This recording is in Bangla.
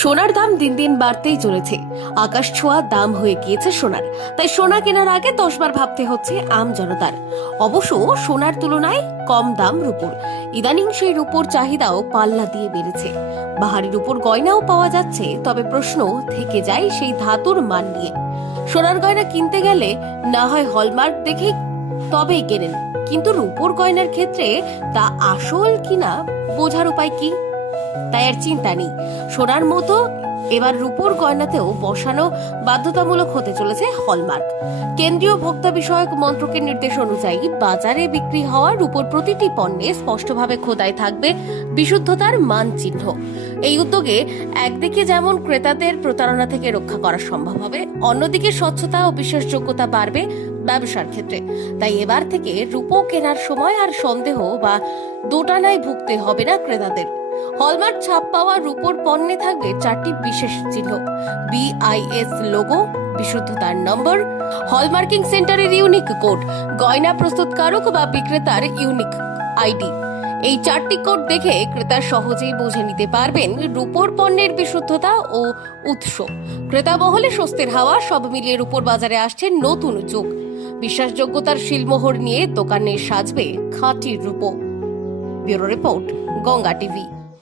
সোনার দাম দিন দিন বাড়তেই চলেছে। আকাশ ছোঁয়া দাম হয়ে গিয়েছে সোনার। তাই সোনা কেনার আগে দশবার ভাবতে হচ্ছে আম জনতার। অবশ্য সোনার তুলনায় কম দাম রূপোর। ইদানিং সেই রূপোর চাহিদাও পাল্লা দিয়ে বেড়েছে। বাহারির উপর গয়নাও পাওয়া যাচ্ছে, তবে প্রশ্ন থেকে যায় সেই ধাতুর মান নিয়ে। সোনার গয়না কিনতে গেলে না হয় হলমার্ক দেখে তবেই কেনেন। কিন্তু রূপোর গয়নার ক্ষেত্রে তা আসল কিনা বোঝার উপায় কি? তাই আর চিন্তা নেই। সোনার মতো এবার রূপোর গয়নাতেও বসানো বাধ্যতামূলক হতে চলেছে হলমার্ক। কেন্দ্রীয় ভোক্তা বিষয়ক মন্ত্রকের নির্দেশ অনুযায়ী বাজারে বিক্রি হওয়া রূপোর প্রতিটি পণ্যে স্পষ্টভাবে খোদাই থাকবে বিশুদ্ধতার মানচিহ্ন। এই উদ্যোগে একদিকে যেমন ক্রেতাদের প্রতারণা থেকে রক্ষা করা সম্ভব হবে, অন্যদিকে স্বচ্ছতা ও বিশ্বাসযোগ্যতা বাড়বে ব্যবসার ক্ষেত্রে। তাই এবার থেকে রূপো কেনার সময় আর সন্দেহ বা দোটানায় ভুগতে হবে না ক্রেতাদের। হলমার্ক ছাপ পাওয়া রূপোর পণ্যে থাকবে চারটি বিশেষ চিহ্ন। বিআইএস লোগো বিশুদ্ধতার নম্বর হলমার্কিং সেন্টারের ইউনিক কোড গয়না প্রস্তুতকারক বা বিক্রেতার ইউনিক আইডি এই চারটি কোড দেখে ক্রেতা সহজেই বুঝে নিতে পারবেন রূপোর পণ্যের বিশুদ্ধতা ও উৎস। ক্রেতা মহলে স্বস্তির হাওয়া সব মিলিয়ে রূপোর বাজারে আসছে নতুন যুগ। বিশ্বাসযোগ্যতার শিলমোহর নিয়ে দোকানে সাজবে খাঁটি রূপো। Bureau report, Ganga TV.